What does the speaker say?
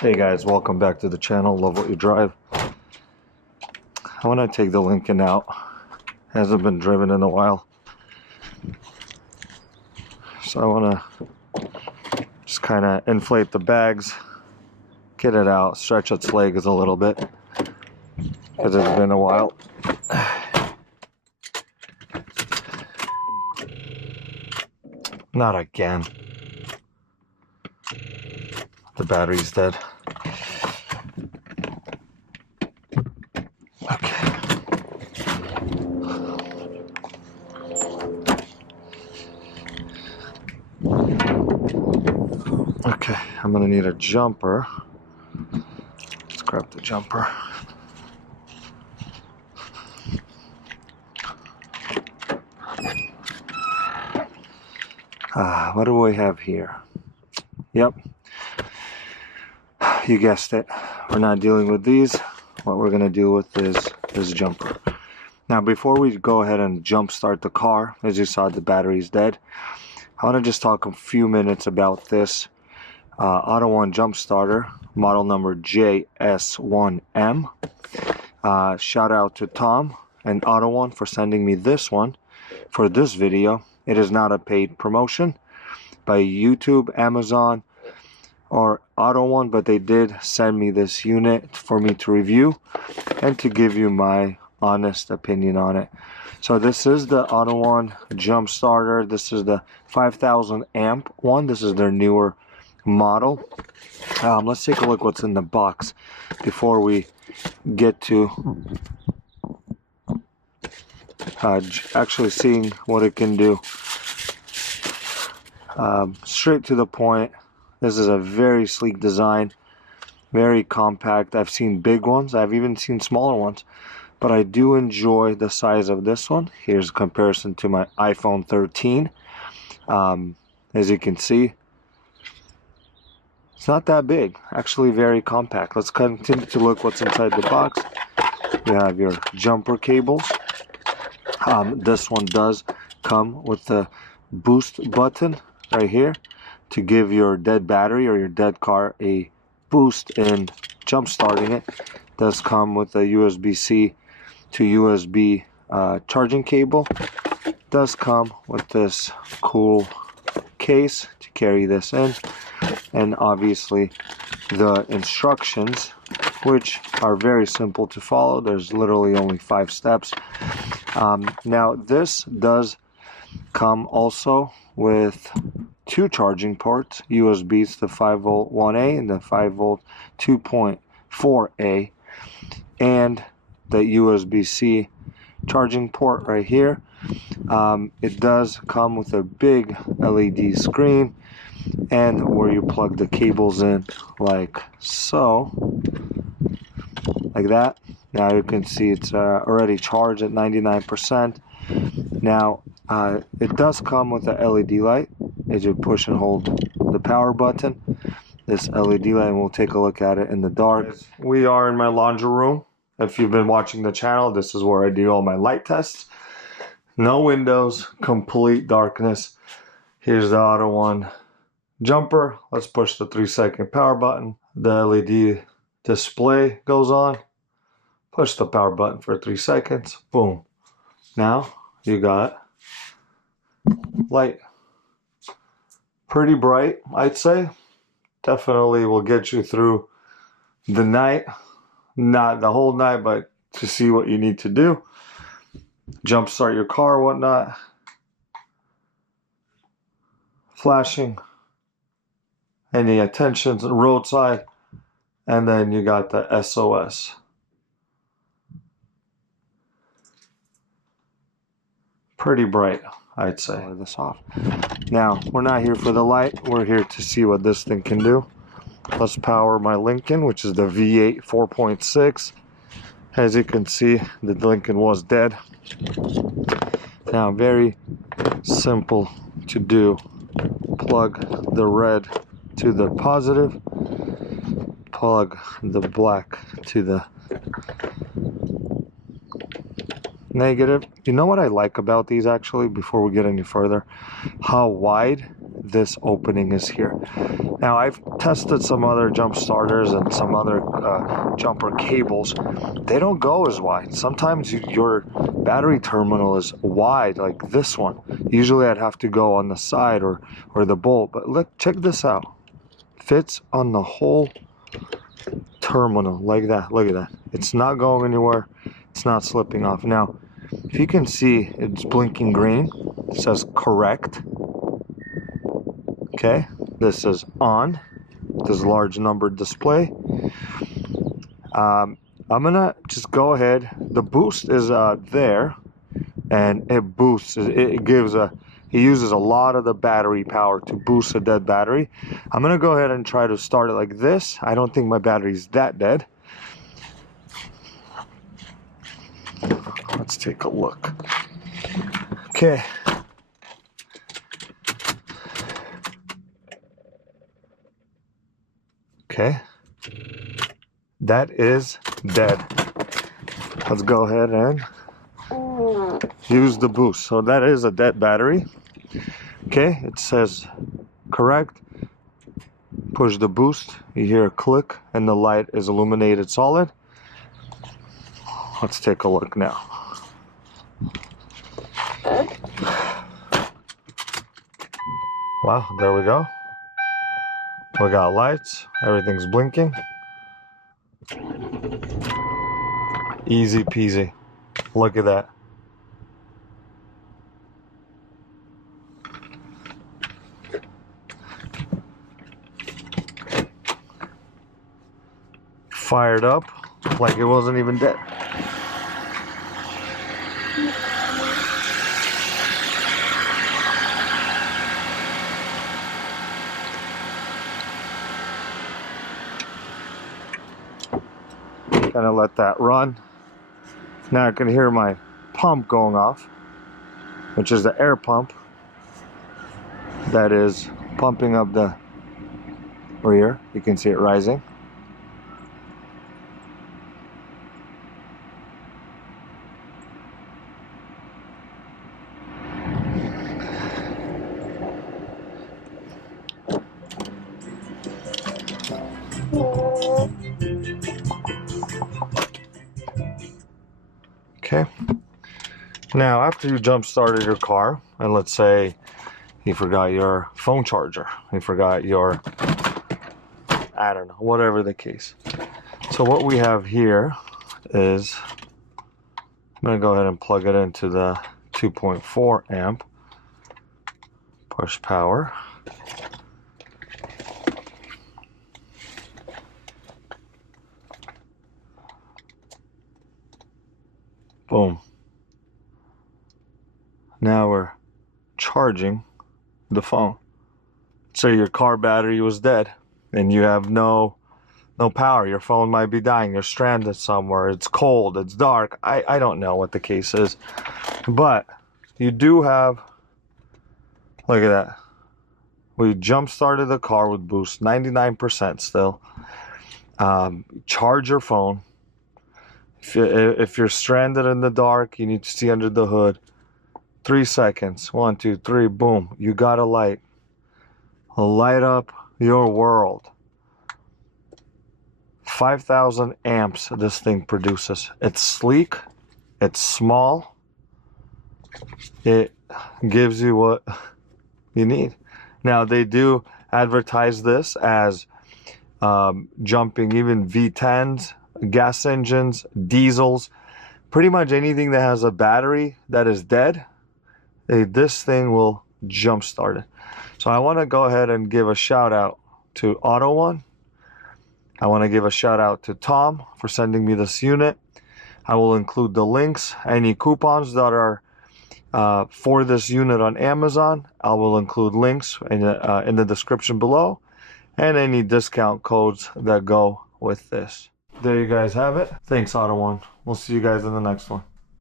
Hey guys, welcome back to the channel. Love what you drive. I want to take the Lincoln out. Hasn't been driven in a while, so I want to just kind of inflate the bags, get it out, stretch its legs a little bit because it's been a while. Not again. The battery's dead. Okay. Okay, I'm gonna need a jumper. Let's grab the jumper. What do we have here? Yep. You guessed it. We're not dealing with these. What we're going to deal with is this jumper. Now, before we go ahead and jump start the car, as you saw, the battery is dead. I want to just talk a few minutes about this Autoone jump starter, model number JS1M. Shout out to Tom and Autoone for sending me this one for this video. It is not a paid promotion by YouTube, Amazon, or Autoone, but they did send me this unit for me to review and to give you my honest opinion on it. So this is the Autoone jump starter. This is the 5000 amp one. This is their newer model. Let's take a look what's in the box before we get to actually seeing what it can do. Straight to the point. This is a very sleek design, very compact. I've seen big ones, I've even seen smaller ones, but I do enjoy the size of this one. Here's a comparison to my iPhone 13. As you can see, it's not that big, actually very compact. Let's continue to look what's inside the box. You have your jumper cables. This one does come with the boost button right here to give your dead battery or your dead car a boost in jump starting it. Does come with a USB-C to USB charging cable. Does come with this cool case to carry this in, and obviously the instructions, which are very simple to follow. There's literally only 5 steps. Now this does come also with 2 charging ports, USBs, the 5V 1A and the 5V 2.4A, and the USB-C charging port right here. It does come with a big LED screen and where you plug the cables in like so, like that. Now you can see it's already charged at 99%. Now it does come with a LED light as you push and hold the power button. This LED light, and we'll take a look at it in the dark. We are in my laundry room. If you've been watching the channel, this is where I do all my light tests. No windows, complete darkness. Here's the Autoone jumper. Let's push the 3-second power button. The LED display goes on. Push the power button for 3 seconds. Boom. Now you got light. Pretty bright, I'd say. Definitely will get you through the night. Not the whole night, but to see what you need to do. Jump start your car, whatnot. Flashing. Any attention to the roadside. And then you got the SOS. Pretty bright, I'd say. Turn this off. Now, we're not here for the light. We're here to see what this thing can do. Let's power my Lincoln, which is the V8 4.6. As you can see, the Lincoln was dead. Now, very simple to do. Plug the red to the positive. Plug the black to the negative. You know what I like about these, actually, before we get any further? How wide this opening is here. Now I've tested some other jump starters and some other jumper cables. They don't go as wide. Sometimes your battery terminal is wide like this one. Usually I'd have to go on the side or the bolt, but look, check this out. Fits on the whole terminal like that. Look at that. It's not going anywhere. It's not slipping off. Now if you can see, it's blinking green. It says correct. Okay, this is on. This large numbered display. I'm gonna just go ahead. The boost is there, and it boosts. It gives a. It uses a lot of the battery power to boost a dead battery. I'm gonna go ahead and try to start it like this. I don't think my battery's that dead. Let's take a look. Okay. Okay. That is dead. Let's go ahead and use the boost. So that is a dead battery. Okay, it says correct. Push the boost. You hear a click and the light is illuminated solid. Let's take a look now. Wow, there we go. We got lights, everything's blinking. Easy peasy. Look at that. Fired up like it wasn't even dead. Gonna let that run. Now I can hear my pump going off, which is the air pump that is pumping up the rear. You can see it rising. Okay, now after you jump started your car, and let's say you forgot your phone charger, you forgot your, I don't know, whatever the case. So what we have here is, I'm gonna go ahead and plug it into the 2.4 amp, push power. Boom. Now we're charging the phone. Say your car battery was dead and you have no power. Your phone might be dying. You're stranded somewhere. It's cold. It's dark. I don't know what the case is. But you do have, look at that. We jump started the car with boost, 99% still. Charge your phone. If you're stranded in the dark, you need to see under the hood. 3 seconds. 1, 2, 3. Boom. You got a light. Light up your world. 5,000 amps this thing produces. It's sleek. It's small. It gives you what you need. Now they do advertise this as jumping even V10s, gas engines, diesels, pretty much anything that has a battery that is dead, this thing will jump start it. So I want to go ahead and give a shout out to Autoone. I want to give a shout out to Tom for sending me this unit. I will include the links, any coupons that are for this unit on Amazon. I will include links in the description below, and any discount codes that go with this. There you guys have it. Thanks, Autoone. We'll see you guys in the next one.